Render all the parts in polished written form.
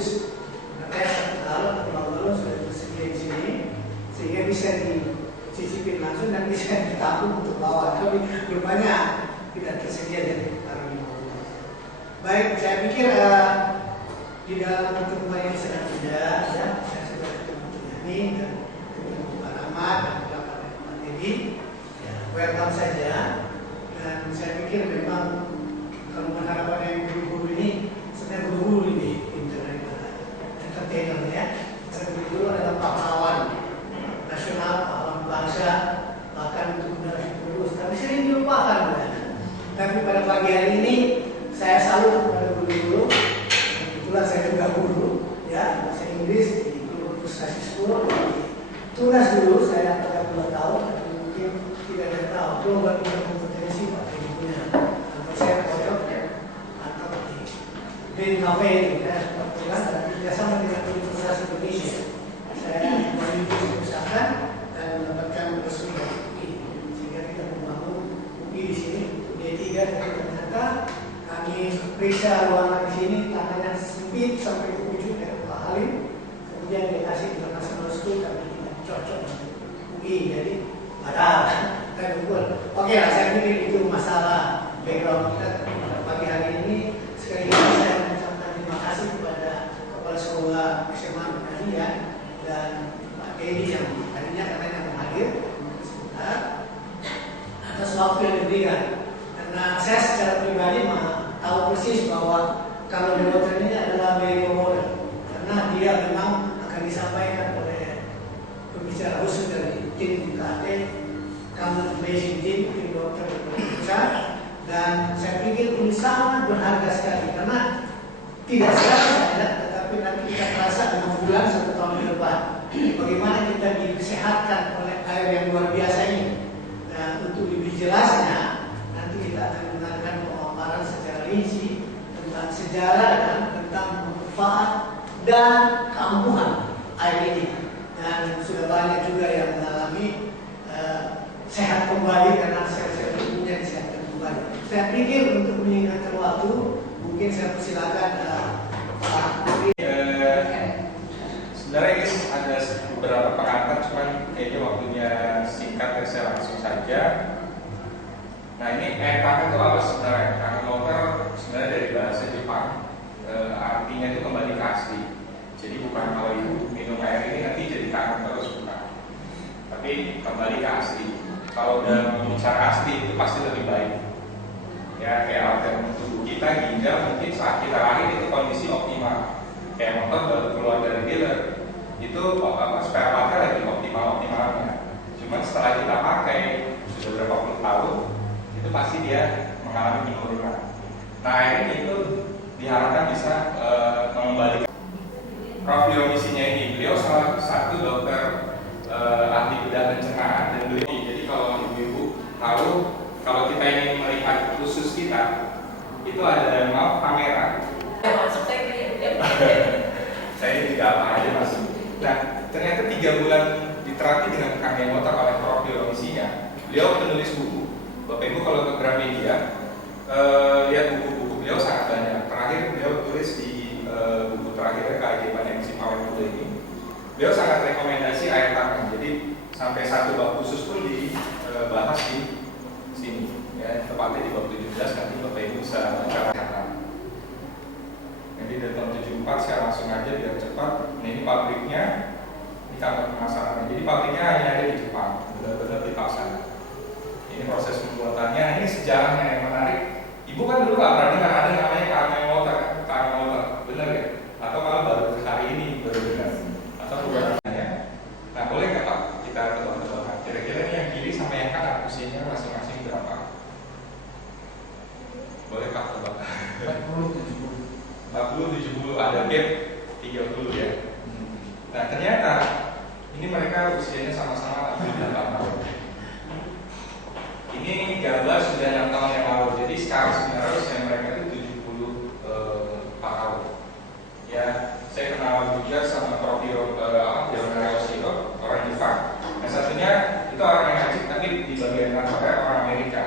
sekaligus ngetes 1 galon atau 2 galon sudah tersedia di sini, sehingga bisa dicicipin langsung dan bisa ditabung untuk bawa. Tapi rupanya tidak tersedia dari taruh di mobil. Baik, saya pikir di dalam pertemuan yang sedang ada, ya, saya sudah ketemu dengan ini dan ketemu Pak Rahmat dan juga Pak Teddy, ya, welcome saja. Dan saya pikir memang kalau berhadapan yang guru-guru ini, sebenarnya guru-guru ini internet entertainer, ya. Karena guru adalah pahlawan nasional, pahlawan bangsa, bahkan untuk generasi penerus. Tapi sering dilupakan, ya. Tapi pada pagi hari ini saya salut kepada guru-guru. Kebetulan saya juga guru, ya, bahasa Inggris di Guru Prestasi School. Tugas dulu saya pada 2 tahun, mungkin tidak ada tahu. Coba punya kompetensi Pak Teddy punya. Atau saya pojok, ya, atau di kafe ini, ya, kebetulan ada kerjasama dengan Universitas Indonesia. Saya memiliki usaha dan mendapatkan resmi dari UI, sehingga kita membangun UI di sini, D3, dan ternyata kami periksa ruangan di sini, tangannya sempit sampai ke ujung ya, Pak Halim. Kemudian dikasih International School, tapi tidak cocok dengan UI, jadi batal. Kita ukur. Oke lah, saya pikir itu masalah background kita pada pagi hari ini. Sekali lagi saya mengucapkan terima kasih kepada Kepala Sekolah SMA Muhammadiyah dan Pak Teddy yang tadinya katanya akan hadir sebentar atas waktu yang diberikan. Karena saya secara pribadi tahu persis bahwa kalau dewater ini adalah very modern, karena dia memang akan disampaikan oleh pembicara khusus dari tim UKT, Common Amazing Team, tim dokter besar, dan saya pikir ini sangat berharga sekali karena tidak sekarang saja, tetapi nanti kita terasa 6 bulan 1 tahun ke depan bagaimana kita disehatkan oleh air yang luar biasa ini. Nah, untuk lebih jelasnya nanti kita akan mendengarkan pemaparan secara rinci tentang sejarah dan tentang manfaat dan keampuhan air ini. Dan sudah banyak juga yang mengalami sehat kembali karena sel-sel tubuhnya disehatkan kembali. Saya pikir untuk meningkatkan waktu, mungkin saya persilakan Pak Menteri. Sebenarnya ini ada beberapa pengantar, cuman kayaknya waktunya singkat, ya saya langsung saja. Nah, ini air tangan itu apa sebenarnya? Kangen motor sebenarnya dari bahasa Jepang, artinya itu kembali ke asli. Jadi bukan kalau ibu minum air ini nanti jadi kangen terus, bukan. Tapi kembali ke asli. Kalau udah bicara asli itu pasti lebih baik. Ya, kayak organ tubuh kita, ginjal mungkin saat kita lahir itu kondisi optimal. Kayak motor baru keluar dari dealer, itu spare partnya lagi optimalnya. Cuman setelah kita pakai sudah berapa puluh tahun, itu pasti dia mengalami penurunan. Nah, ini itu diharapkan bisa mengembalikan. Prof. Misinya ini, beliau salah satu dokter ahli bedah pencernaan dan beliau. Jadi kalau ibu-ibu tahu, kalau kita ingin melihat usus kita, itu ada kamera. Saya tidak apa aja masuk. Nah, ternyata 3 bulan diterapi dengan kangen motor oleh Prof. Misinya. Beliau penulis buku. Bapak Ibu kalau ke Gramedia, lihat buku-buku beliau sangat banyak. Terakhir beliau tulis di buku terakhirnya Keajaiban MC Pawai Muda ini. Beliau sangat rekomendasi air tangan. Jadi sampai 1 bab khusus pun dibahas di sini. Ya, tepatnya di bab 17 nanti Bapak Ibu bisa baca. Jadi dari tahun 74 saya langsung aja biar cepat. Nah, ini pabriknya, ini kantor pemasaran. Jadi pabriknya hanya ada di Jepang, benar-benar di Pasaran. Ini proses pembuatannya. Ini sejarahnya yang menarik. Ibu kan dulu nggak pernah dengar ada namanya kangen motor, benar ya? Atau kalau baru hari ini baru dengar? Atau bukannya? Nah, boleh nggak Pak kita tebak-tebakan? Kira-kira ini yang kiri sama yang kanan usianya masing-masing berapa? Boleh Pak tebak? 40, 70, ada gap 30 ya. Nah, ternyata ini mereka usianya sama-sama 8 tahun. Ini gambar sudah 6 tahun yang lalu. Jadi sekarang sebenarnya usia mereka itu 74 tahun. Ya, saya kenal juga sama Prof. Leonardo Shiro, orang Jepang. Yang satunya itu orang yang Aceh, tapi di bagian kantornya orang Amerika.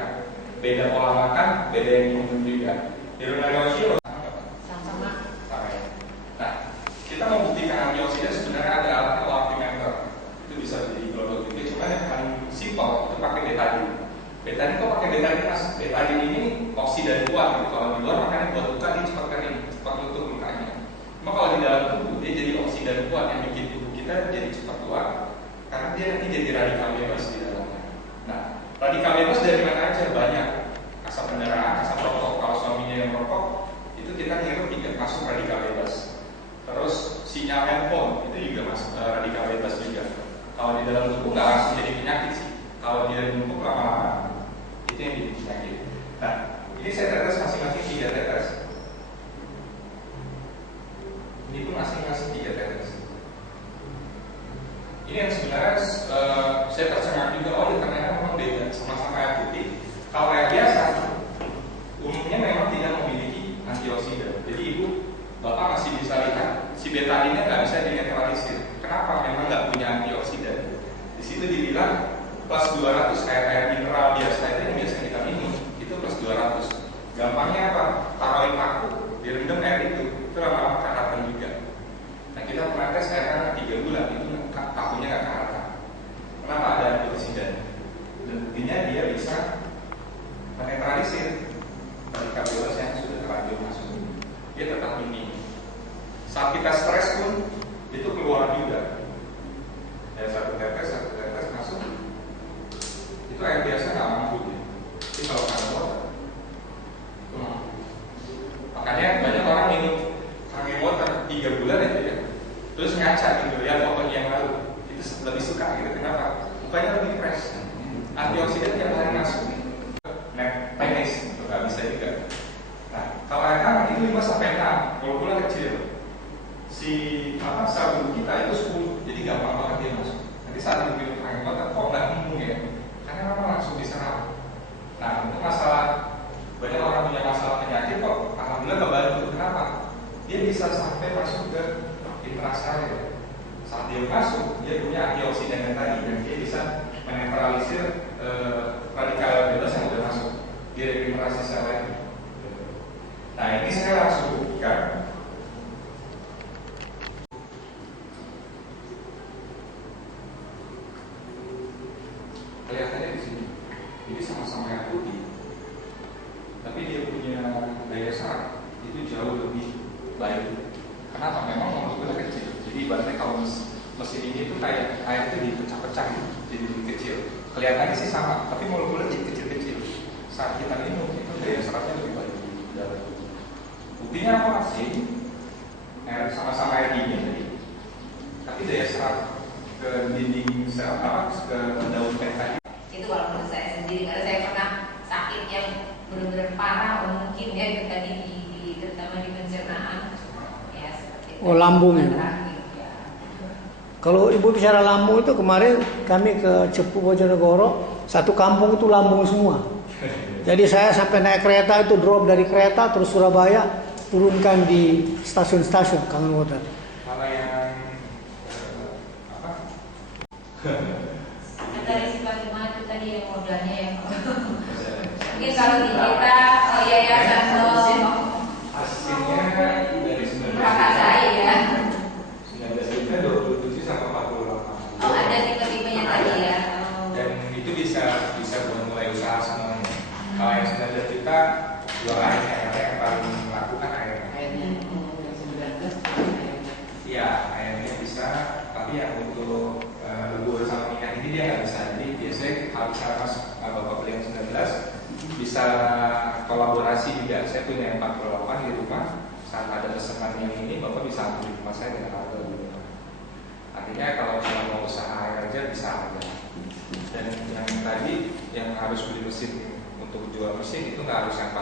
Beda pola makan, beda yang diminum juga. Leonardo Shiro itu kalau di luar makanya buat luka dia cepat kering, cepat tutup lukanya. Cuma kalau di dalam tubuh dia jadi oksidan kuat yang bikin tubuh kita jadi cepat tua, karena dia nanti jadi radikal bebas di dalamnya. Nah, radikal bebas dari mana aja banyak. Asap kendaraan, asap rokok. Kalau suaminya yang merokok, itu kita ngirup tidak masuk radikal bebas. Terus sinyal handphone itu juga masuk radikal bebas juga. Kalau di dalam tubuh nggak langsung jadi penyakit sih. Kalau dia numpuk lama-lama itu yang jadi penyakit. Nah, ini saya tetes masing-masing 3 tetes. Ini pun masing-masing 3 tetes. Ini yang sebenarnya saya tercengang juga. Oh, ya ternyata memang beda sama-sama air putih. Kalau air biasa umumnya memang tidak memiliki antioksidan. Jadi ibu, bapak masih bisa lihat si betalinnya nggak bisa dinetralisir. Kenapa? Memang nggak punya antioksidan. Di situ dibilang plus 200, air mineral biasa itu yang biasa kita minum itu plus 200. Gampangnya apa? Taruhin paku, direndam air itu lama-lama karatan juga. Nah kita pernah tes air hangat 3 bulan itu pakunya nggak karatan. Kenapa? Ada antioksidan. Dan buktinya dia bisa menetralisir radikal bebas yang sudah terlanjur masuk. Dia tetap minim. Saat kita stres pun itu keluar juga. Ya satu tetes masuk. Itu air biasa nggak mampu ya. Tapi kalau kangen water itu mampu. Makanya banyak orang minum kangen water 3 bulan aja ya. Terus ngaca gitu ya fotonya yang lalu. Itu lebih suka gitu. Kenapa? Mukanya lebih fresh. Antioksidan yang lain masuk. Nah, penis itu nggak bisa juga. Nah, kalau air hangat itu 5-6, kalau bulan kecil. Si sel tubuh kita itu 10, jadi gampang banget dia masuk. Nanti saat diminum kangen water kok nggak ngomong ya. Karena memang langsung diserap. Nah, untuk masalah banyak orang punya masalah penyakit kok, alhamdulillah kebantu. Kenapa? Dia bisa sampai masuk ke intrasel. Saat dia masuk, dia punya antioksidan yang tadi, dan dia bisa menetralisir radikal bebas yang sudah masuk di regenerasi sel lagi. Nah, ini saya langsung buktikan. Kelihatannya di sini. Jadi sama-sama air putih, tapi dia punya daya serap itu jauh lebih baik. Kenapa? Memang molekulnya kecil. Jadi ibaratnya kalau mesin ini tuh kayak air itu dipecah-pecah gitu, jadi lebih kecil. Kelihatannya sih sama, tapi molekulnya jadi kecil-kecil. Saat kita minum itu daya serapnya lebih baik. Buktinya apa sih? Sama-sama air dingin tadi, tapi daya serap ke dinding sel ke daun peta. Itu kalau menurut saya sendiri, karena saya pernah sakit yang benar-benar parah, mungkin ya itu tadi terutama di pencernaan ya seperti itu. Oh, lambung ya. Ya. Kalau ibu bicara lambung itu kemarin kami ke Cepu Bojonegoro, satu kampung itu lambung semua. Jadi saya sampai naik kereta itu drop dari kereta terus Surabaya, turunkan di stasiun-stasiun Kangen Water. Mana yang Dari sifat itu tadi yang modalnya ya. Mungkin kalau di kita yayasan hasilnya dari 19 Prakasai ya. 19 juta 27 sampai 48. Oh ada tipe-tipenya tadi ya. Dan itu bisa buat mulai usaha semuanya. Kalau yang 19 juta jual airnya, yang paling melakukan airnya. Iya, airnya bisa, tapi yang untuk lebur sama minyak ini dia nggak bisa. Jadi biasanya kalau misalnya bapak beli yang 19 bisa kolaborasi juga. Saya punya yang 48 di rumah. Saat ada pesanan yang ini, bapak bisa ambil di rumah saya dengan harga lebih murah. Artinya kalau cuma mau usaha air aja bisa aja. Dan yang tadi yang harus beli mesin untuk jual mesin itu nggak harus yang